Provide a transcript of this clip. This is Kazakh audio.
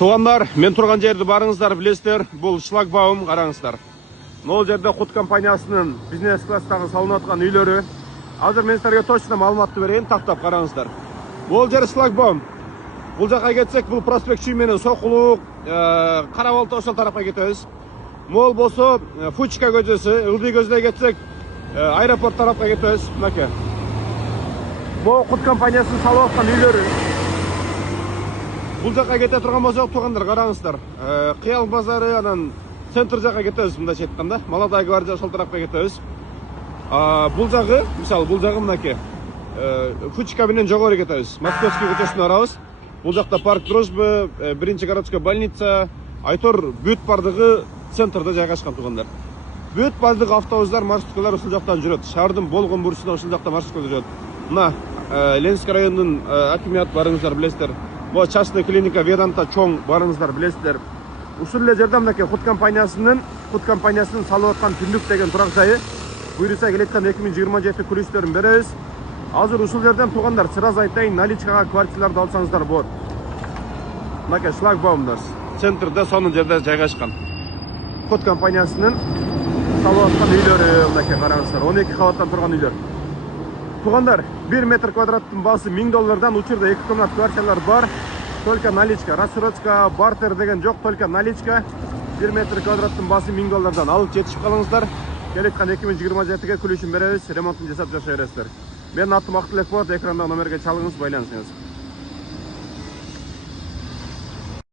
Туғандар, мен тұрған жерді барыңыздар, білесіздер, бұл шлагбаум, қараңыздар. Ол жерде құт компаниясының бизнес класстағы салынып жатқан үйлері. Азыр мен сіздерге точно маалыматты берейін, тақтап қараңыздар. Ол жер шлагбаум. Бұл жаққа кетсек, бұл проспект Шүйменен Соқұлық, Қарабалты ошол тарапқа кетеміз. Мол болсо Фучка көчөсү, Ылдый көздөй кетсек, аэропорт тарапқа кетеміз. Мынакей. Бұл құт компаниясының салып жатқан үйлері. Бұл жаққа кете тұрған болсақ, туғандар, қараңыздар. Қиял базары, анан центр жаққа кетеміз, мындайша айтканда. Молодая гвардия ошол тарапқа кетеміз. Бұл жағы, мисалы, бұл жағы мынакей. Фучка менен жогору кетебиз. Московский көчөсүн арабыз. Бұл жақта парк Дружбы, биринчи городская больница, айтор бүт бардыгы центрда жайгашкан туғандар. Бүт бардыгы автобустар, маршруткалар ушул жактан жүрөт. Шаардын болгон бурчунда ушул жакта маршруткалар жүрөт. Мына Ленинский районунун акимият барыңыздар, билесиздер. Бул частный клиника Веданта чоң барыңыздар, билесиздер. Ушул эле жерде мынакей құт компаниясынын салып аткан Түндүк деген турак жайы. Буйруса келеткан 2027 күрүштөрүн беребиз. Азыр ушул жерден туғандар, сразу айтайын, наличкага квартираларды алсаңыздар болот. Мынакей шлагбаумдар центрде сонун жерде жайгашкан. Құт компаниясынын салып аткан үйлөрү, мынакей караңыздар, 12 кабаттан турган үйлөр. Туғандар, 1 метр квадраттын баасы $1000, учурда 2 комнат квартиралар бар. Только наличка, рассрочка, бартер деген жок, только наличка. 1 метр квадраттын баасы $1000 алып жетишип калыңыздар. Келеткан 2027-ге күлүшүн беребиз, ремонтун жасап жашай бересиздер. Мен атым Актылек болот, экрандагы номерге чалыңыз, байланысыңыз.